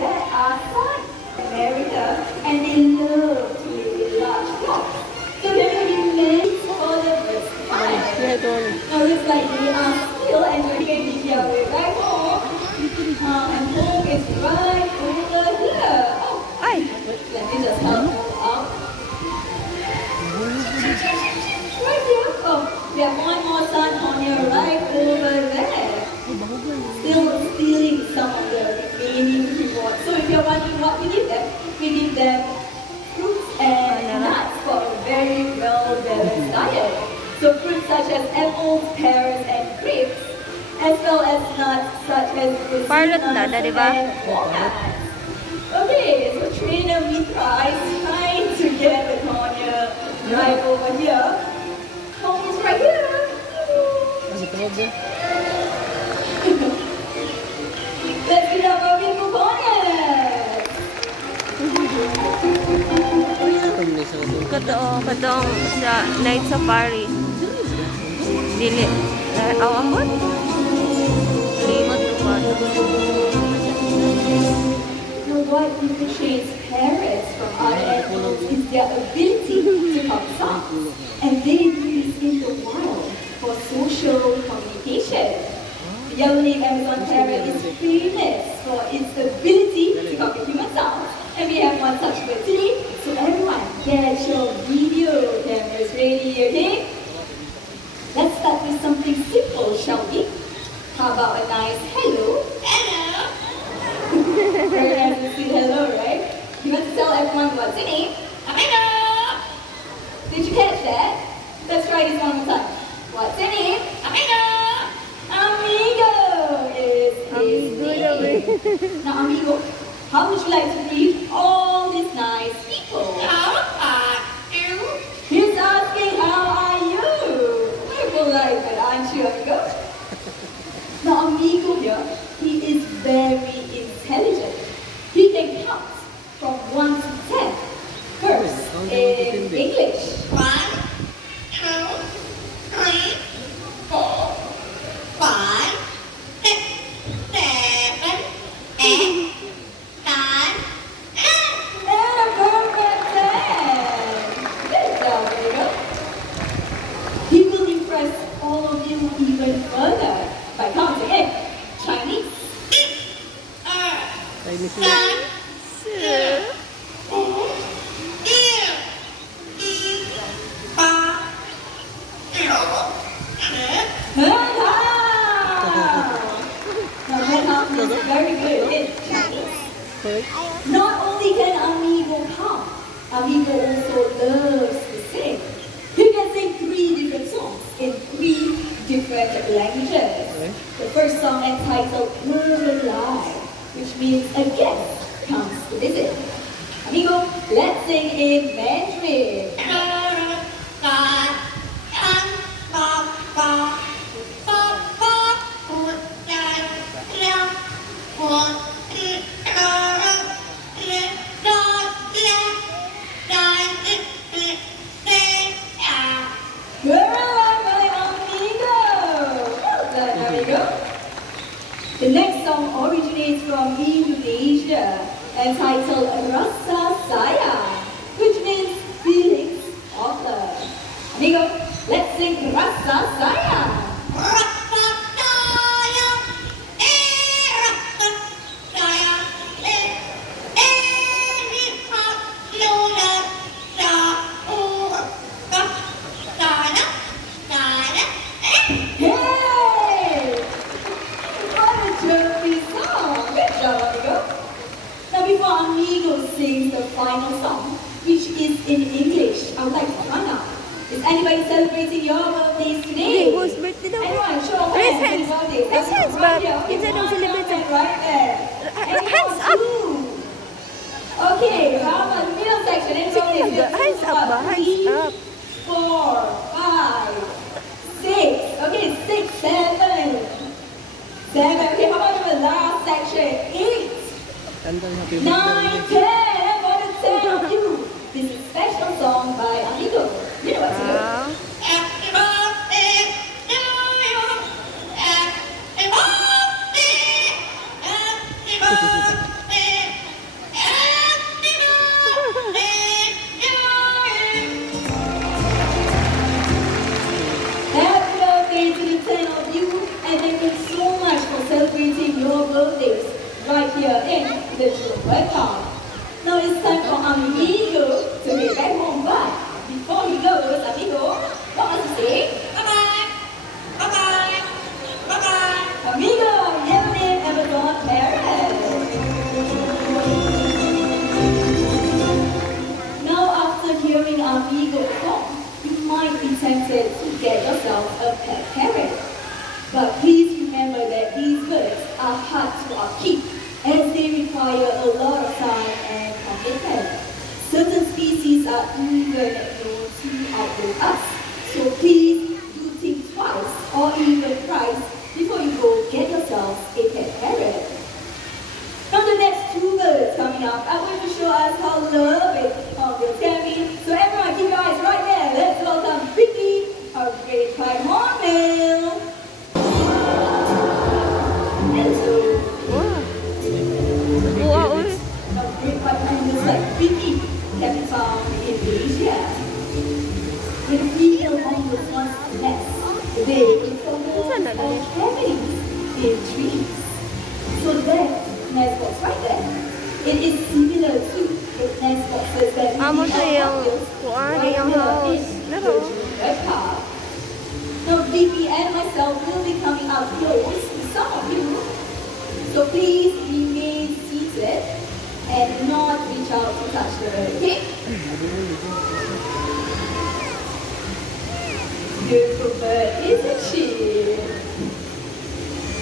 that are South America, and they love to live in large flocks. So there will be many for the first time. Now looks like they are still enjoying their way back home. And home is right over here. Oh, Ay! let me just help you out. Right here. Oh, we have one more sun on your right over there. Still stealing some of the remaining rewards. So if you're wondering what we give them fruits and nuts for a very well-balanced diet. So fruits such as apples, pears, and grapes, as well as nuts such as Pilot na, nuts di ba? and walnuts. Okay, so trainer Mitra is trying to get the cornea right over here. Home is right here. Let's get up our beautiful corners. Katong sa night safari. Dili. Awamon? Limot ko. Now what differentiates parrots from other animals is their ability to hum songs. And they use these in the wild for social communication. The yellow-leaf Amazon parrot is famous for its ability to copy human sounds. And we have one such bird today. So everyone, get your video cameras ready, okay? Let's start with something simple, shall we? How about a nice hello? Hello! Very nice to say hello, right? You want to tell everyone what's your name? Amigo! Did you catch that? Let's try this one more time. What's your name? Amigo! Amigo is his name. Now, amigo, how would you like to greet all these nice people? How are you? He's asking, how are you? Very polite, but aren't you, amigo? Now, amigo here, he is very intelligent. He can count from 1 to 10. First, in English. 1, 2, 3, 4, 5, 6, 7, 8, 9, 10. And a perfect 10. Good job, amigo. He will impress all of you even further by counting in Chinese. Now that is very good in Chinese. Not only can Amigo count, Amigo also loves to sing. He can sing 3 different songs in 3 different languages. The first song entitled Lai, which means a guest comes to visit. Amigo, let's sing in Mandarin. The next song originates from Indonesia, entitled Rasa Sayang, which means feelings of love. Amigo, let's sing Rasa Sayang. Rasa sayang, rasa sayang, lihat luna sayang, sayang, sayang. Hey! What a chirpy song! Good job, amigo. Now before Amigo sings the final song, which is in English, I would like to find out. Is anybody celebrating your birthdays today? Whose birthday daw? Anyone, show of Raise hands. hands. Birthdays. Raise hands, Right Bob. here. Okay, Kinsa daw one celebrate? hand right there. Anyone, Hands up. 2. Okay, how about the middle section? Anyone Sige, is hands up ba? Hands up. 4, 5, 6. Okay, 6, 7. 7. Okay, how about the last section? 8, 9, 10. And for the 10 of you, this is a special song by Amigo. You know what to do. Wow. Happy birthday to you. Happy birthday. Happy birthday tempted to get yourself a pet parrot. But please remember that these birds are hard to upkeep as they require a lot of time and commitment. Certain species are even known to outlive us. So please do think twice or even thrice before you go get yourself a pet parrot. Now the next two birds coming up are going to show us how loving they can be. So everyone keep your eyes right there. Let's welcome Vicky, our great white hornbill. Wow. Wow, uy. Now great white hornbills like Vicky can be found in Asia. When female hornbills want to nest, they inform Saan na lang yan? cavities in trees. So that nest box right there, it is similar to the nest boxes that we Amo see sa on iyang hornbills kuan, right iyang here house. in Laro. the Red Park. Now Vicky and myself will be coming up close to some of you. So please remain seated and not reach out to touch the bird, okay? Beautiful bird, isn't she?